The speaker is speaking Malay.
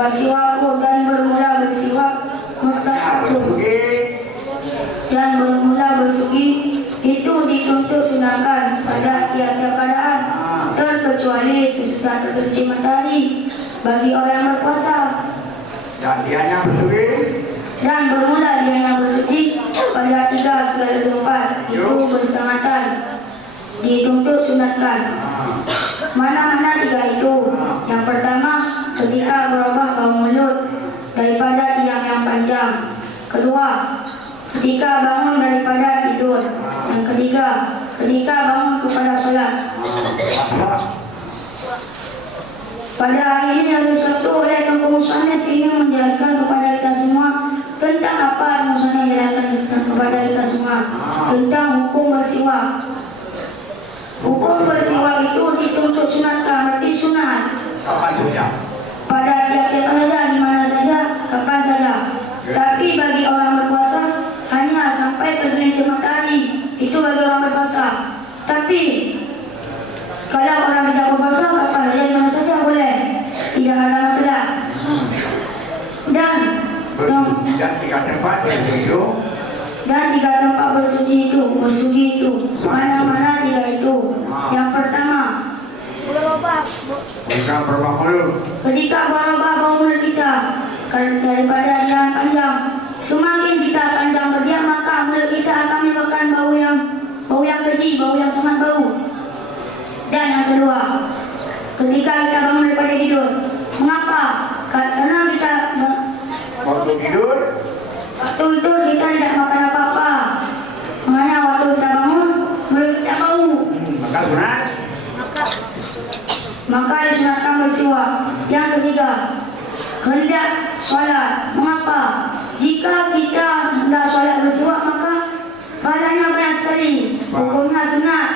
wasiwaku dan bermula bersiwak mustahabun dan bermula bersuci itu dituntut sunahkan pada tiap-tiap keadaan terkecuali sesudah tergelincir matahari bagi orang yang berpuasa dan bermula dianya bersuci pada 3 segala tempat itu bersamatan dituntut sunatkan. Mana-mana 3 itu? Yang pertama, ketika berubah bau mulut daripada tiang yang panjang. Kedua, ketika bangun daripada tidur. Yang ketiga, ketika bangun kepada solat. Pada hari ini ada satu oleh tokoh musannaf ingin menjelaskan kepada kita semua tentang apa musannaf jelaskan kepada kita semua tentang hukum bersiwak. Hukum bersiwak itu dituntut sunatkan, berarti sunat pada tiap-tiap saja, di mana saja, kapan saja. Tapi bagi orang berpuasa hanya sampai tergelincir matahari, itu bagi orang berpuasa. Tapi kalau orang tidak berpuasa, kapan saja, di mana saja boleh, tidak ada masalah. Dan dan 3 tempat bersuci itu mana-mana 3 itu. Yang pertama, ketika berubah bau mulut kita daripada yang panjang, semakin kita panjang berdiam maka mulut kita akan menyebabkan bau yang keji, bau yang sangat bau. Dan yang kedua, ketika kita bangun daripada tidur, mengapa? Karena kita waktu tidur kita tidak makan apa-apa. Makanya waktu kita bangun mulut kita bau. Maka disunatkan bersiwak. Yang ketiga, hendak sholat. Mengapa? Jika kita hendak sholat bersiwak maka pahalanya banyak sekali. Hukumnya sunat.